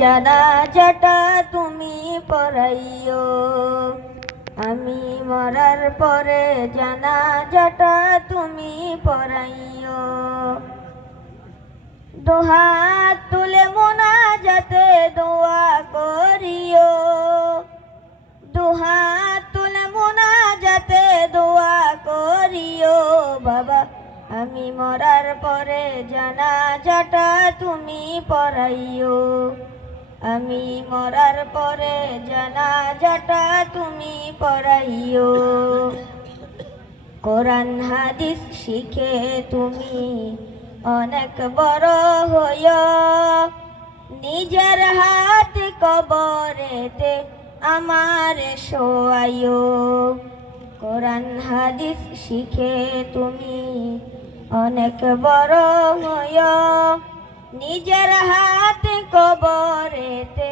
জানাজাটা তুমি পড়াইও, আমি মরার পরে জানাজাটা তুমি পড়াইও। দুহাত তুলে মোনাজাতে দোয়া করিও, দুহাত তুলে মোনাজাতে দোয়া করিও। বাবা আমি মরার পরে জানাজাটা তুমি পড়াইও, আমি মরার পরে জানাজাটা তুমি পড়াইও। কোরআন হাদিস শিখে তুমি অনেক বড় হইও, নিজের হাত কবরেতে আমার শোয়াইও। কোরআন হাদিস শিখে তুমি অনেক বড় হইও, নিজের হাত কবরেতে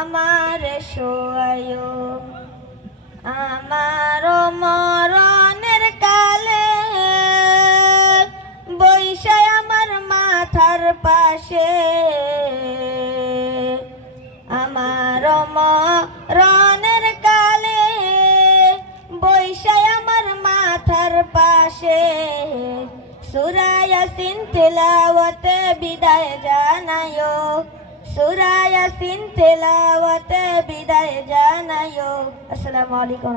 আমার শোয়াইও। আমার মরণের কালে বৈশায় আমার মাথার পাশে, আমার মরণের কালে বৈশায় আমার মাথার পাশে। সূরা ইয়াসিন তিলাওয়াতে বিদায় জানাইও, সূরা ইয়াসিন তিলাওয়াতে বিদায় জানাইও। আসসালামু আলাইকুম।